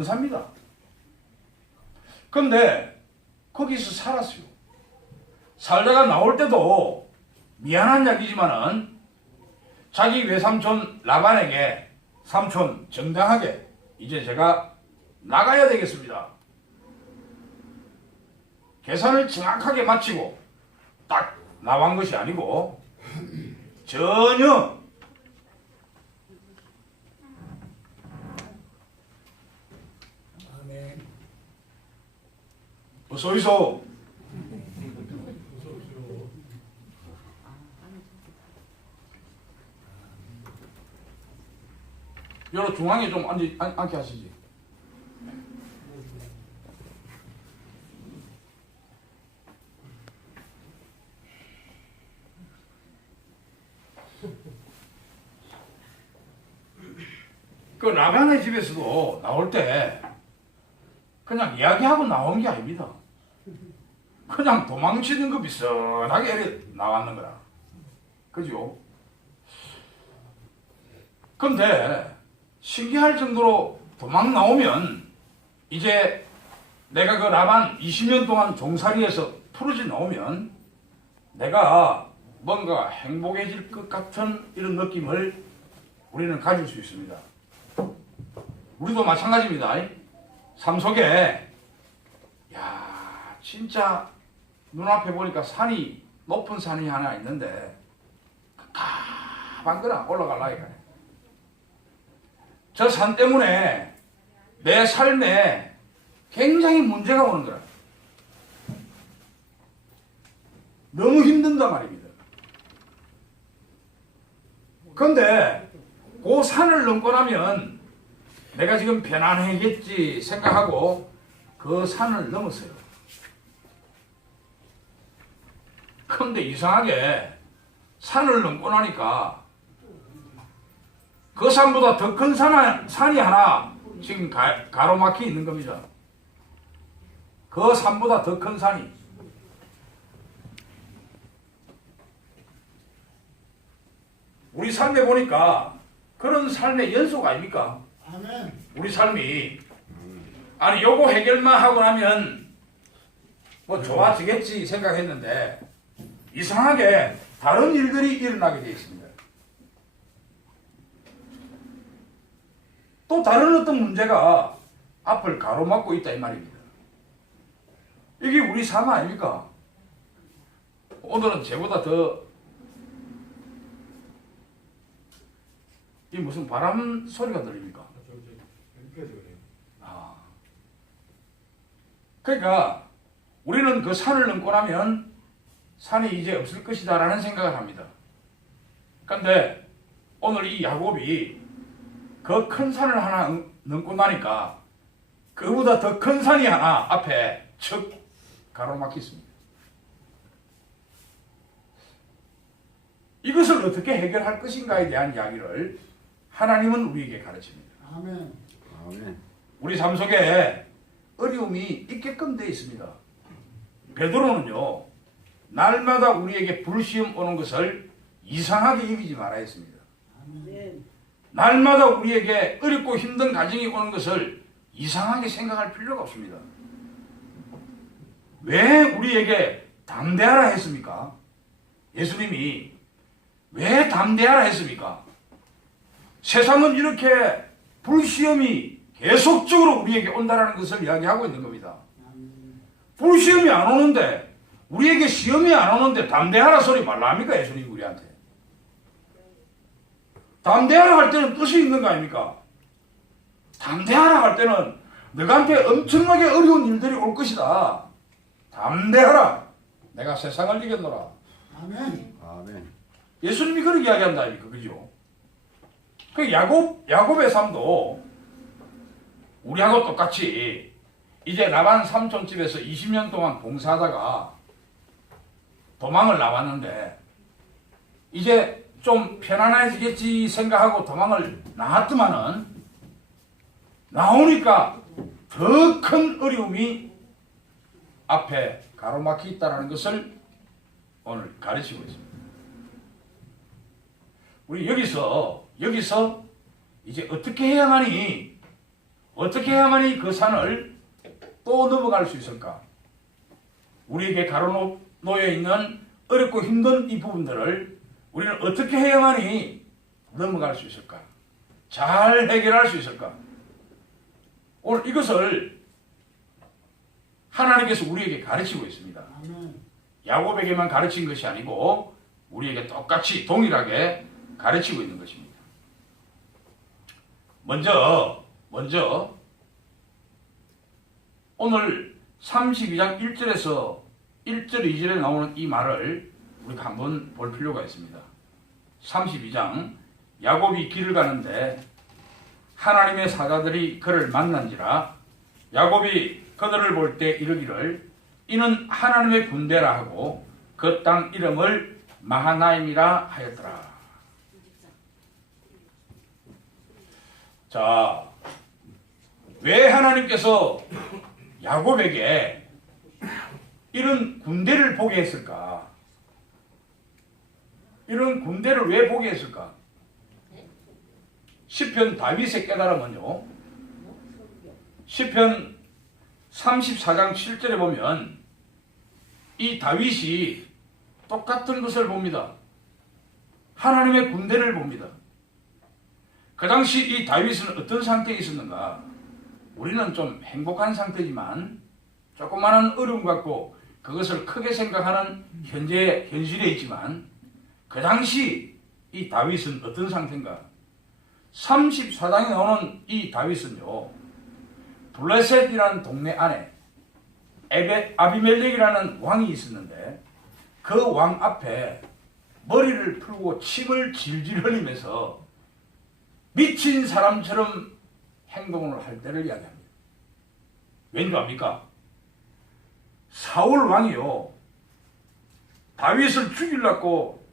원사입니다. 근데 거기서 살았어요. 살다가 나올 때도 미안한 이야기지만은 자기 외삼촌 라반에게 삼촌 정당하게 이제 제가 나가야 되겠습니다. 계산을 정확하게 마치고 딱 나간 것이 아니고 전혀 아멘. 어서오이소. 여러 중앙에 좀 앉게 하시지. 그 라반의 집에서도 나올 때 그냥 이야기하고 나온 게 아닙니다. 그냥 도망치는 거 비슷하게 이렇게 나왔는 거라. 그죠? 근데 신기할 정도로 도망 나오면 이제 내가 그 라반 20년 동안 종살이에서 풀어져 나오면 내가 뭔가 행복해질 것 같은 이런 느낌을 우리는 가질 수 있습니다. 우리도 마찬가지입니다. 삶 속에 야 진짜 눈앞에 보니까 산이 높은 산이 하나 있는데 가만 거나 올라갈라 이거야. 저 산 때문에 내 삶에 굉장히 문제가 오는 거야. 너무 힘든단 말입니다. 그런데 그 산을 넘고 나면 내가 지금 편안해겠지 생각하고 그 산을 넘었어요. 그런데 이상하게 산을 넘고 나니까 그 산보다 더 큰 산이 하나 지금 가로막혀 있는 겁니다. 그 산보다 더 큰 산이. 우리 삶에 보니까 그런 삶의 연속 아닙니까? 아멘. 우리 삶이 아니 요거 해결만 하고 나면 뭐 좋아지겠지 생각했는데 이상하게 다른 일들이 일어나게 되어 있습니다. 또 다른 어떤 문제가 앞을 가로막고 있다 이 말입니다. 이게 우리 삶 아닙니까? 오늘은 쟤보다 더 이 무슨 바람 소리가 들립니까? 아. 그러니까 우리는 그 산을 넘고 나면 산이 이제 없을 것이다 라는 생각을 합니다. 그런데 오늘 이 야곱이 그 큰 산을 하나 넘고 나니까 그보다 더 큰 산이 하나 앞에 척 가로막혀 있습니다. 이것을 어떻게 해결할 것인가에 대한 이야기를 하나님은 우리에게 가르칩니다. 아멘. 아멘. 우리 삶 속에 어려움이 있게끔 되어 있습니다. 베드로는요, 날마다 우리에게 불시험 오는 것을 이상하게 여기지 말아야 했습니다. 날마다 우리에게 어렵고 힘든 가정이 오는 것을 이상하게 생각할 필요가 없습니다. 왜 우리에게 담대하라 했습니까? 예수님이 왜 담대하라 했습니까? 세상은 이렇게 불시험이 계속적으로 우리에게 온다는 것을 이야기하고 있는 겁니다. 불시험이 안 오는데, 우리에게 시험이 안 오는데 담대하라 소리 말라 합니까? 예수님이 우리한테. 담대하라 할 때는 뜻이 있는 거 아닙니까? 담대하라 할 때는 너한테 엄청나게 어려운 일들이 올 것이다. 담대하라. 내가 세상을 이겼노라. 아멘. 아멘. 예수님이 그렇게 이야기한다 아닙니까? 그죠? 그 야곱의 삶도 우리하고 똑같이 이제 라반 삼촌 집에서 20년 동안 봉사하다가 도망을 나왔는데 이제 좀 편안해지겠지 생각하고 도망을 나왔더만은 나오니까 더 큰 어려움이 앞에 가로막혀 있다는 것을 오늘 가르치고 있습니다. 우리 여기서 이제 어떻게 해야만이 어떻게 해야만이 그 산을 또 넘어갈 수 있을까? 우리에게 가로놓여 있는 어렵고 힘든 이 부분들을 우리는 어떻게 해야만이 넘어갈 수 있을까? 잘 해결할 수 있을까? 오늘 이것을 하나님께서 우리에게 가르치고 있습니다. 야곱에게만 가르친 것이 아니고 우리에게 똑같이 동일하게 가르치고 있는 것입니다. 먼저 오늘 32장 1절에서 1절 2절에 나오는 이 말을 우리가 한번 볼 필요가 있습니다. 32장 야곱이 길을 가는데 하나님의 사자들이 그를 만난지라 야곱이 그들을 볼 때 이르기를 이는 하나님의 군대라 하고 그 땅 이름을 마하나임이라 하였더라. 자, 왜 하나님께서 야곱에게 이런 군대를 보게 했을까? 이런 군대를 왜 보게 했을까? 시편 다윗의 깨달음은요, 시편 34장 7절에 보면 이 다윗이 똑같은 것을 봅니다. 하나님의 군대를 봅니다. 그 당시 이 다윗은 어떤 상태에 있었는가? 우리는 좀 행복한 상태지만 조그마한 어려움 갖고 그것을 크게 생각하는 현실에 있지만 그 당시 이 다윗은 어떤 상태인가? 34장에 나오는 이 다윗은요, 블레셋이라는 동네 안에 아비멜렉이라는 왕이 있었는데 그 왕 앞에 머리를 풀고 침을 질질 흘리면서 미친 사람처럼 행동을 할 때를 이야기합니다. 왠지 압니까? 사울 왕이요, 다윗을 죽이려고